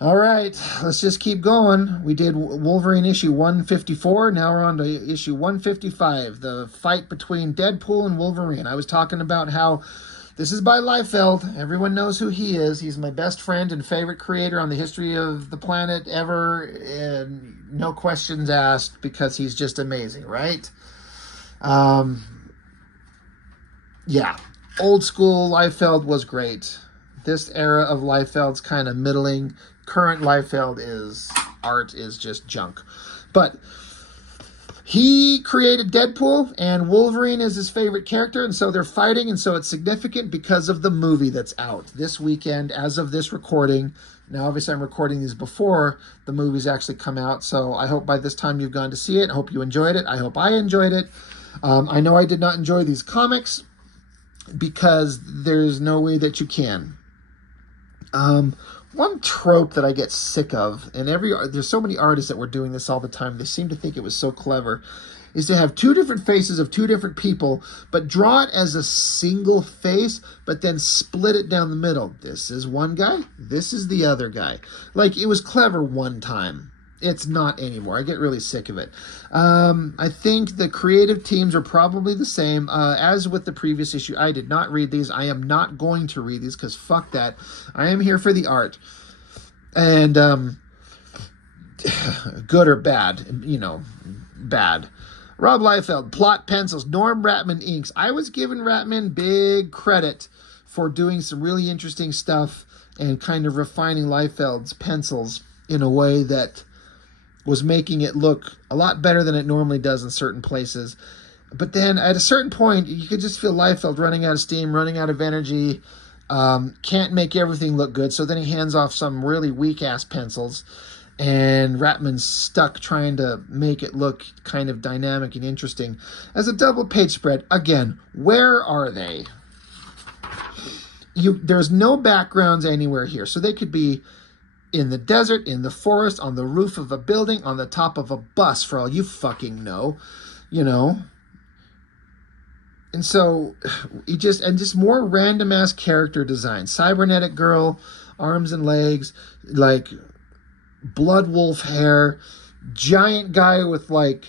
All right, let's just keep going. We did Wolverine issue 154. Now we're on to issue 155, the fight between Deadpool and Wolverine. I was talking about how this is by Liefeld. Everyone knows who he is. He's my best friend and favorite creator on the history of the planet ever, and no questions asked because he's just amazing, right? Yeah, old school Liefeld was great. This era of Liefeld's kind of middling. Current Liefeld is art is just junk. But he created Deadpool, and Wolverine is his favorite character, and so they're fighting, and so it's significant because of the movie that's out this weekend as of this recording. Now, obviously, I'm recording these before the movies actually come out, so I hope by this time you've gone to see it. I hope you enjoyed it. I hope I enjoyed it. I know I did not enjoy these comics because there's no way that you can. One trope that I get sick of, and there's so many artists that were doing this all the time, they seem to think it was so clever, is to have two different faces of two different people, but draw it as a single face, but then split it down the middle. This is one guy, this is the other guy. Like, it was clever one time. It's not anymore. I get really sick of it. I think the creative teams are probably the same. As with the previous issue, I did not read these. I am not going to read these because fuck that. I am here for the art. And good or bad, bad. Rob Liefeld, plot pencils. Norm Ratman inks. I was giving Ratman big credit for doing some really interesting stuff and kind of refining Liefeld's pencils in a way that was making it look a lot better than it normally does in certain places. But then at a certain point, you could just feel Liefeld running out of steam, running out of energy, can't make everything look good. So then he hands off some really weak-ass pencils, and Ratman's stuck trying to make it look kind of dynamic and interesting. As a double-page spread, again, where are they? There's no backgrounds anywhere here, so they could be in the desert, in the forest, on the roof of a building, on the top of a bus, for all you fucking know, And so, just more random ass character design. Cybernetic girl, arms and legs, like blood wolf hair, giant guy with like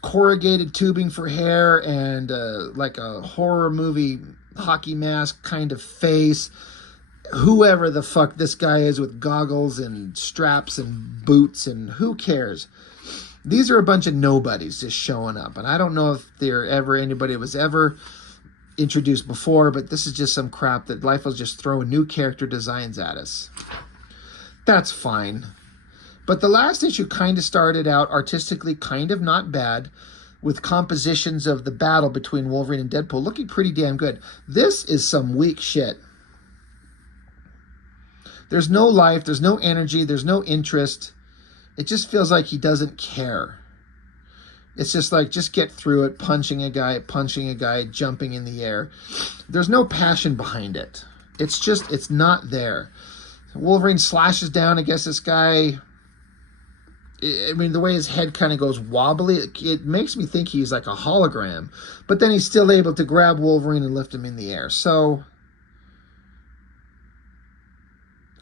corrugated tubing for hair and like a horror movie hockey mask kind of face. Whoever the fuck this guy is with goggles and straps and boots, and who cares? These are a bunch of nobodies just showing up. And I don't know if anybody was ever introduced before, but this is just some crap that Liefeld's just throwing new character designs at us. That's fine. But the last issue kind of started out artistically kind of not bad, with compositions of the battle between Wolverine and Deadpool looking pretty damn good. This is some weak shit. There's no life, there's no energy, there's no interest. It just feels like he doesn't care. It's just like, just get through it, punching a guy, jumping in the air. There's no passion behind it. It's not there. Wolverine slashes down against this guy. I mean, the way his head kind of goes wobbly, it makes me think he's like a hologram. But then he's still able to grab Wolverine and lift him in the air. So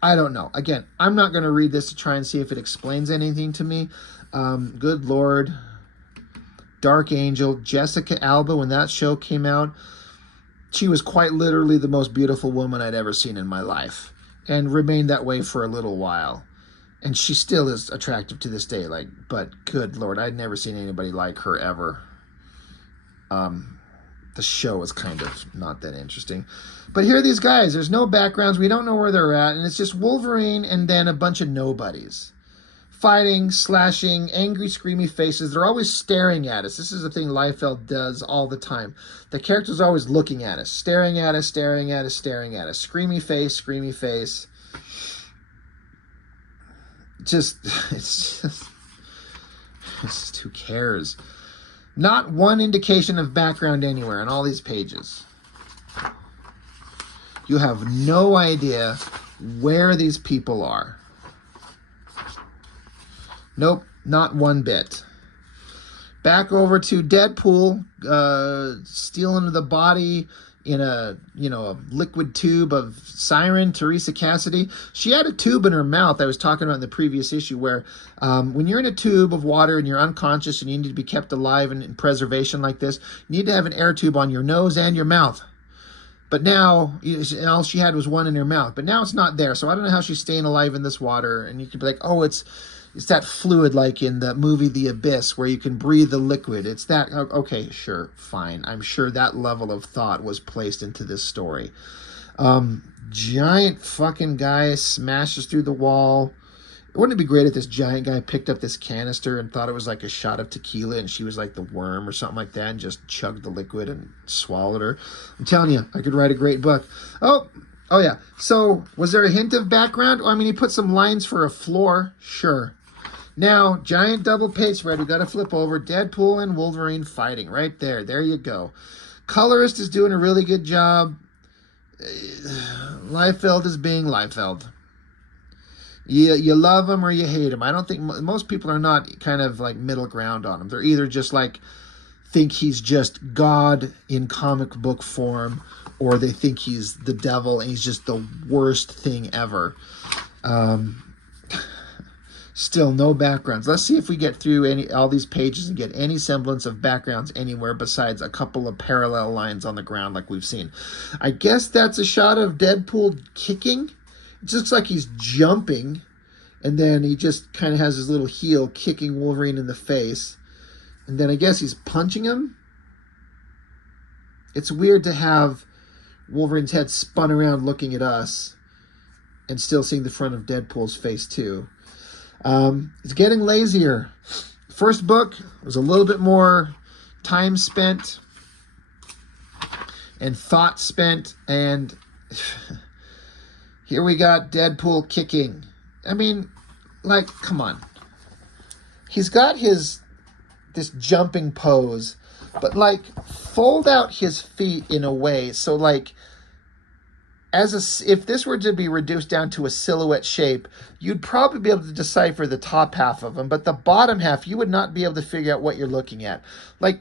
I don't know. Again, I'm not going to read this to try and see if it explains anything to me. Good Lord. Dark Angel, Jessica Alba, when that show came out, she was quite literally the most beautiful woman I'd ever seen in my life, and remained that way for a little while. And she still is attractive to this day, but good Lord, I'd never seen anybody like her ever. The show is kind of not that interesting. But here are these guys. There's no backgrounds. We don't know where they're at. And it's just Wolverine and then a bunch of nobodies. Fighting, slashing, angry, screamy faces. They're always staring at us. This is the thing Liefeld does all the time. The character's always looking at us. Staring at us, staring at us, staring at us. Screamy face, screamy face. It's just who cares? Not one indication of background anywhere on all these pages. You have no idea where these people are. Nope, not one bit. Back over to Deadpool, stealing the body, in a, you know, a liquid tube of Siren, Teresa Cassidy. She had a tube in her mouth I was talking about in the previous issue where when you're in a tube of water and you're unconscious and you need to be kept alive and in preservation like this, you need to have an air tube on your nose and your mouth. But now, all she had was one in her mouth. But now it's not there. So I don't know how she's staying alive in this water. And you could be like, oh, it's that fluid like in the movie The Abyss where you can breathe the liquid. It's that. Okay, sure, fine. I'm sure that level of thought was placed into this story. Giant fucking guy smashes through the wall. Wouldn't it be great if this giant guy picked up this canister and thought it was like a shot of tequila and she was like the worm or something like that and just chugged the liquid and swallowed her? I'm telling you, I could write a great book. Oh yeah. So was there a hint of background? I mean, he put some lines for a floor. Sure. Now, giant double page spread. We got to flip over. Deadpool and Wolverine fighting right there. There you go. Colorist is doing a really good job. Liefeld is being Liefeld. You love him or you hate him. I don't think most people are not kind of like middle ground on him. They're either just like think he's just God in comic book form, or they think he's the devil and he's just the worst thing ever. Still no backgrounds. Let's see if we get through all these pages and get any semblance of backgrounds anywhere besides a couple of parallel lines on the ground like we've seen. I guess that's a shot of Deadpool kicking. It looks like he's jumping, and then he just kind of has his little heel kicking Wolverine in the face. And then I guess he's punching him. It's weird to have Wolverine's head spun around looking at us and still seeing the front of Deadpool's face too. It's getting lazier. First book was a little bit more time spent and thought spent, and here we got Deadpool kicking. I mean, like, come on. He's got this jumping pose, but like fold out his feet in a way so like if this were to be reduced down to a silhouette shape, you'd probably be able to decipher the top half of him, but the bottom half you would not be able to figure out what you're looking at. Like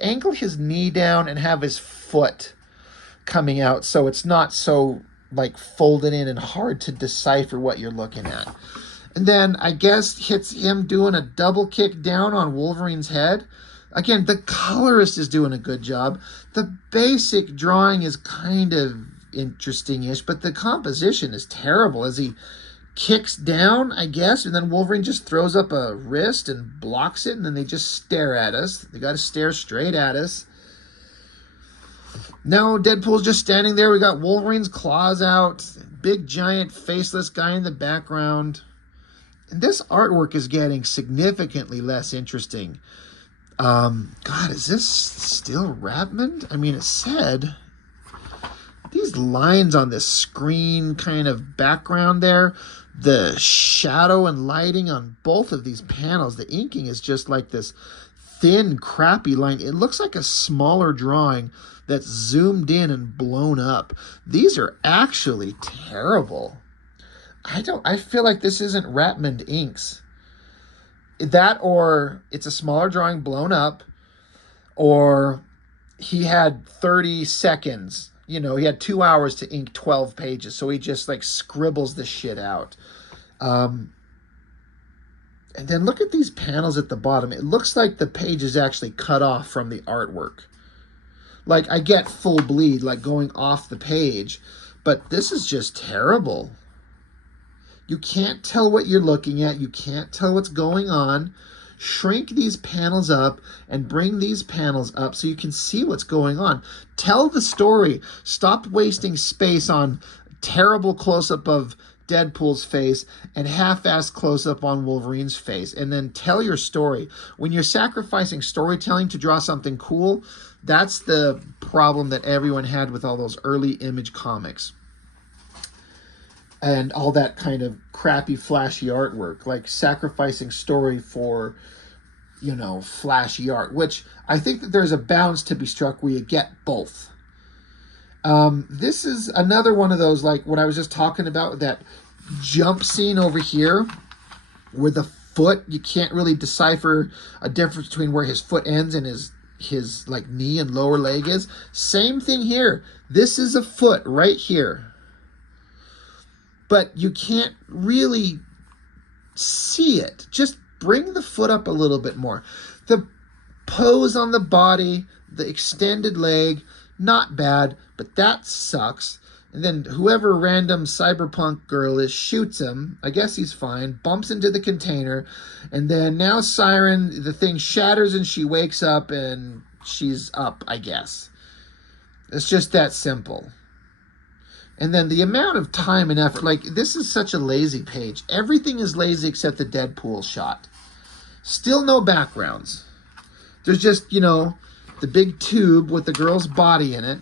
angle his knee down and have his foot coming out so it's not so like folded in and hard to decipher what you're looking at. And then I guess hits him doing a double kick down on Wolverine's head. Again, the colorist is doing a good job. The basic drawing is kind of interesting-ish, but the composition is terrible as he kicks down, I guess, and then Wolverine just throws up a wrist and blocks it, and then they just stare at us. They got to stare straight at us. Now Deadpool's just standing there. We got Wolverine's claws out. Big, giant, faceless guy in the background. And this artwork is getting significantly less interesting. God, is this still Rapmond? I mean, it said these lines on this screen kind of background there, the shadow and lighting on both of these panels, the inking is just like this thin, crappy line. It looks like a smaller drawing that's zoomed in and blown up. These are actually terrible. I feel like this isn't Rapmond inks. That, or it's a smaller drawing blown up, or he had 30 seconds. You know, he had 2 hours to ink 12 pages, so he just like scribbles this shit out. And then look at these panels at the bottom. It looks like the page is actually cut off from the artwork. Like, I get full bleed, like going off the page, but this is just terrible. You can't tell what you're looking at. You can't tell what's going on. Shrink these panels up and bring these panels up so you can see what's going on. Tell the story. Stop wasting space on terrible close-up of Deadpool's face and half-assed close-up on Wolverine's face, and then tell your story. When you're sacrificing storytelling to draw something cool, that's the problem that everyone had with all those early Image comics and all that kind of crappy, flashy artwork, like sacrificing story for, you know, flashy art, which I think that there's a balance to be struck where you get both. This is another one of those, like what I was just talking about, that jump scene over here where the foot, you can't really decipher a difference between where his foot ends and his his like knee and lower leg is. Same thing here. This is a foot right here. But you can't really see it. Just bring the foot up a little bit more. The pose on the body, the extended leg, not bad, but that sucks. And then whoever random cyberpunk girl is shoots him. I guess he's fine. Bumps into the container. And then now Siren, the thing shatters and she wakes up and she's up, I guess. It's just that simple. And then the amount of time and effort. Like, this is such a lazy page. Everything is lazy except the Deadpool shot. Still no backgrounds. There's just, you know, the big tube with the girl's body in it.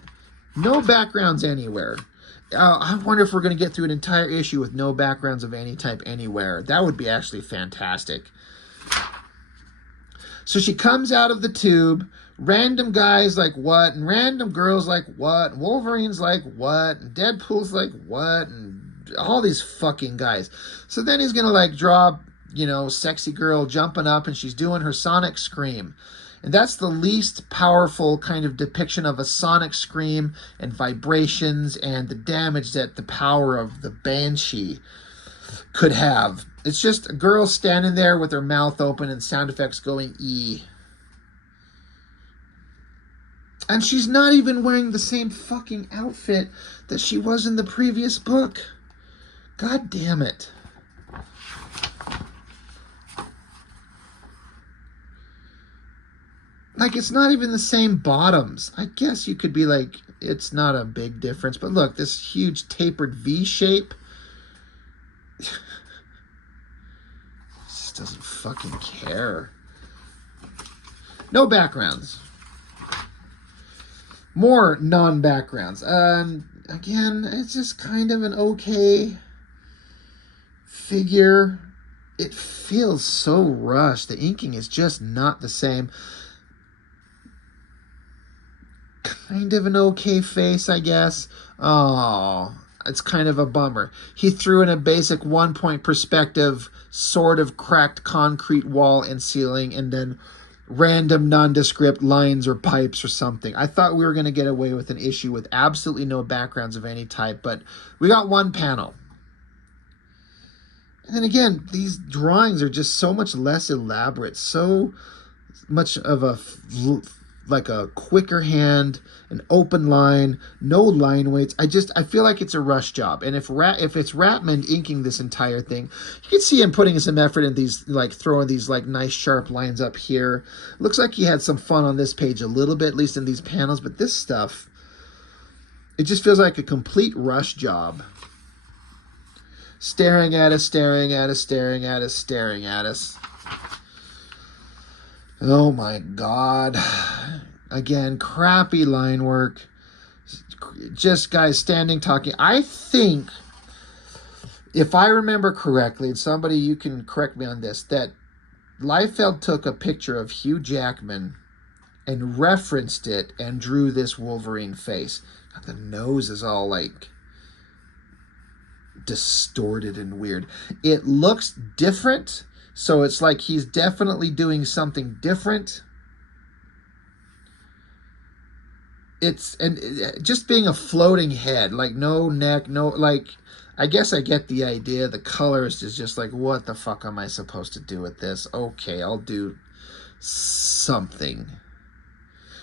No backgrounds anywhere. I wonder if we're going to get through an entire issue with no backgrounds of any type anywhere. That would be actually fantastic. So she comes out of the tube. Random guys like what? And random girls like what? And Wolverine's like what? And Deadpool's like what? And all these fucking guys. So then he's going to like draw, you know, sexy girl jumping up and she's doing her sonic scream. And that's the least powerful kind of depiction of a sonic scream and vibrations and the damage that the power of the Banshee could have. It's just a girl standing there with her mouth open and sound effects going E. And she's not even wearing the same fucking outfit that she was in the previous book. God damn it. Like, it's not even the same bottoms. I guess you could be like, it's not a big difference. But look, this huge tapered V shape. Just doesn't fucking care. No backgrounds. More non-backgrounds. Again, it's just kind of an okay figure. It feels so rushed. The inking is just not the same. Kind of an okay face, I guess. Oh, it's kind of a bummer. He threw in a basic 1-point perspective, sort of cracked concrete wall and ceiling, and then random nondescript lines or pipes or something. I thought we were going to get away with an issue with absolutely no backgrounds of any type, but we got one panel. And then again, these drawings are just so much less elaborate, so much of a like a quicker hand, an open line, no line weights. I feel like it's a rush job. And if it's Ratman inking this entire thing, you can see him putting some effort in these, like throwing these like nice sharp lines up here. Looks like he had some fun on this page a little bit, at least in these panels, but this stuff, it just feels like a complete rush job. Staring at us, staring at us, staring at us, staring at us. Oh my God. Again, crappy line work. Just guys standing, talking. I think, if I remember correctly, and somebody, you can correct me on this, that Liefeld took a picture of Hugh Jackman and referenced it and drew this Wolverine face. The nose is all like distorted and weird. It looks different. So it's like he's definitely doing something different. It's, and just being a floating head, like no neck, no, like, I guess I get the idea. The colorist is just like, what the fuck am I supposed to do with this? Okay, I'll do something.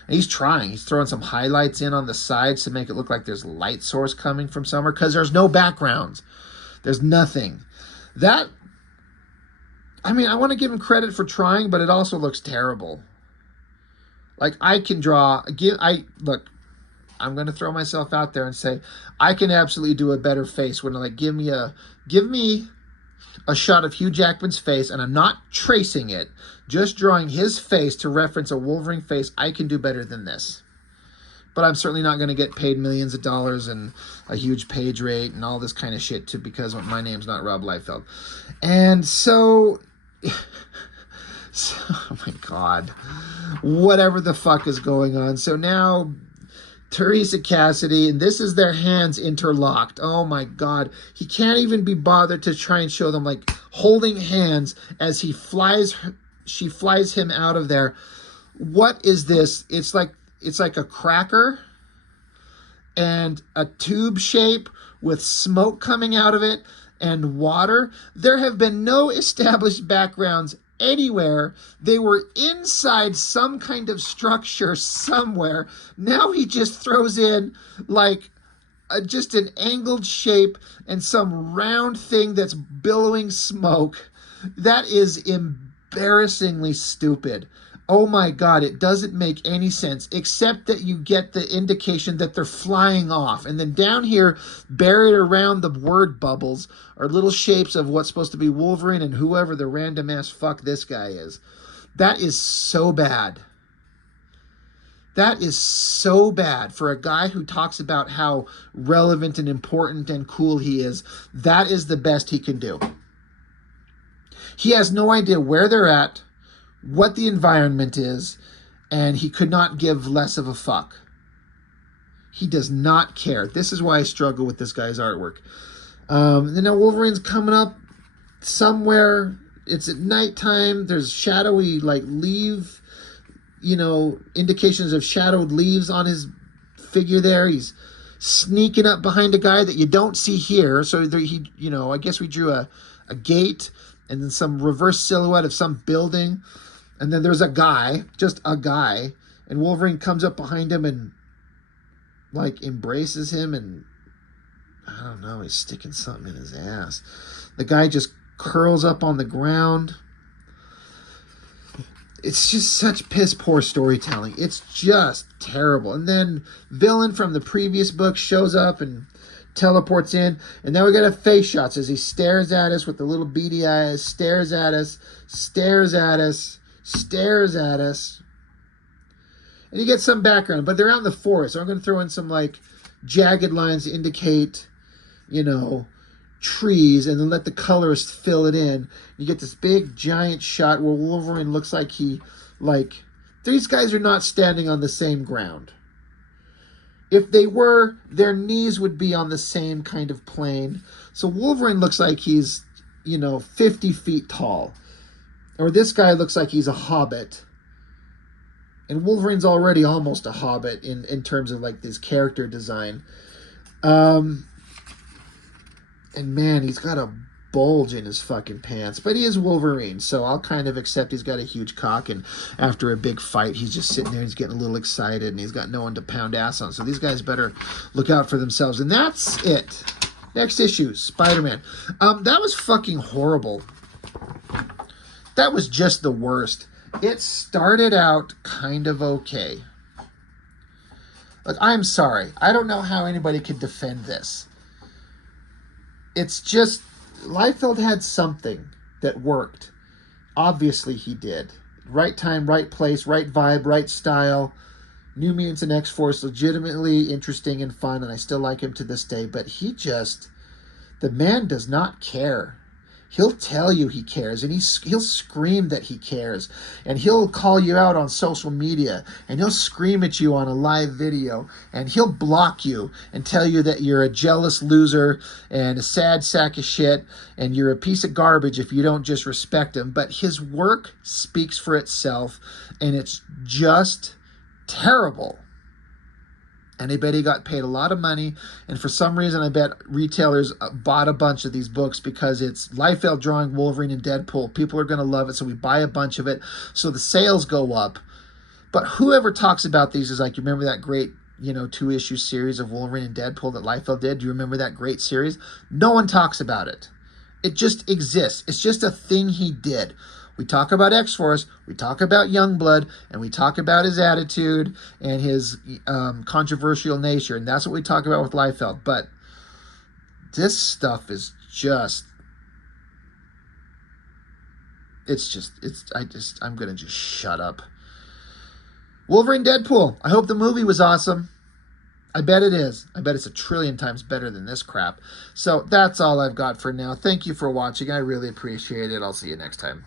And he's trying. He's throwing some highlights in on the sides to make it look like there's light source coming from somewhere, because there's no backgrounds. There's nothing. That, I mean, I want to give him credit for trying, but it also looks terrible. Like, I can draw, look, I'm going to throw myself out there and say, I can absolutely do a better face when, like, give me a shot of Hugh Jackman's face, and I'm not tracing it, just drawing his face to reference a Wolverine face. I can do better than this. But I'm certainly not going to get paid millions of dollars and a huge page rate and all this kind of shit because my name's not Rob Liefeld. And so, oh my God, whatever the fuck is going on. So now Teresa Cassidy, and this is their hands interlocked. Oh my God. He can't even be bothered to try and show them, like, holding hands as she flies him out of there. What is this? It's like a cracker and a tube shape with smoke coming out of it and water. There have been no established backgrounds anywhere. They were inside some kind of structure somewhere. Now he just throws in like just an angled shape and some round thing that's billowing smoke. That is embarrassingly stupid. Oh my God, it doesn't make any sense, except that you get the indication that they're flying off. And then down here, buried around the word bubbles, are little shapes of what's supposed to be Wolverine and whoever the random ass fuck this guy is. That is so bad. That is so bad for a guy who talks about how relevant and important and cool he is. That is the best he can do. He has no idea where they're at, what the environment is, and he could not give less of a fuck. He does not care. This is why I struggle with this guy's artwork. Then now Wolverine's coming up somewhere. It's at nighttime. There's shadowy, like, leaf, indications of shadowed leaves on his figure there. He's sneaking up behind a guy that you don't see here. So there, I guess we drew a gate and then some reverse silhouette of some building. And then there's a guy, just a guy, and Wolverine comes up behind him and, like, embraces him, and I don't know, he's sticking something in his ass. The guy just curls up on the ground. It's just such piss poor storytelling. It's just terrible. And then villain from the previous book shows up and teleports in, and now we got a face shots as he stares at us with the little beady eyes, stares at us, stares at us. Stares at us, and you get some background, but they're out in the forest, so I'm going to throw in some like jagged lines to indicate, trees, and then let the colorist fill it in. You get this big giant shot where Wolverine looks like these guys are not standing on the same ground. If they were, their knees would be on the same kind of plane. So Wolverine looks like he's 50 feet tall. Or this guy looks like he's a hobbit. And Wolverine's already almost a hobbit in terms of like this character design. And man, he's got a bulge in his fucking pants. But he is Wolverine, so I'll kind of accept he's got a huge cock. And after a big fight, he's just sitting there, he's getting a little excited, and he's got no one to pound ass on. So these guys better look out for themselves. And that's it. Next issue, Spider-Man. That was fucking horrible. That was just the worst. It started out kind of okay. Like, I'm sorry. I don't know how anybody could defend this. It's just, Liefeld had something that worked. Obviously he did. Right time, right place, right vibe, right style. New Mutants and X-Force, legitimately interesting and fun, and I still like him to this day. But the man does not care. He'll tell you he cares, and he'll scream that he cares, and he'll call you out on social media, and he'll scream at you on a live video, and he'll block you and tell you that you're a jealous loser and a sad sack of shit, and you're a piece of garbage if you don't just respect him. But his work speaks for itself, and it's just terrible. And I bet he got paid a lot of money. And for some reason, I bet retailers bought a bunch of these books because it's Liefeld drawing Wolverine and Deadpool. People are going to love it, so we buy a bunch of it. So the sales go up. But whoever talks about these is like, you remember that great, 2-issue series of Wolverine and Deadpool that Liefeld did? Do you remember that great series? No one talks about it. It just exists. It's just a thing he did. We talk about X-Force, we talk about Youngblood, and we talk about his attitude and his controversial nature, and that's what we talk about with Liefeld. But this stuff is just, I'm going to just shut up. Wolverine Deadpool. I hope the movie was awesome. I bet it is. I bet it's 1 trillion times better than this crap. So that's all I've got for now. Thank you for watching. I really appreciate it. I'll see you next time.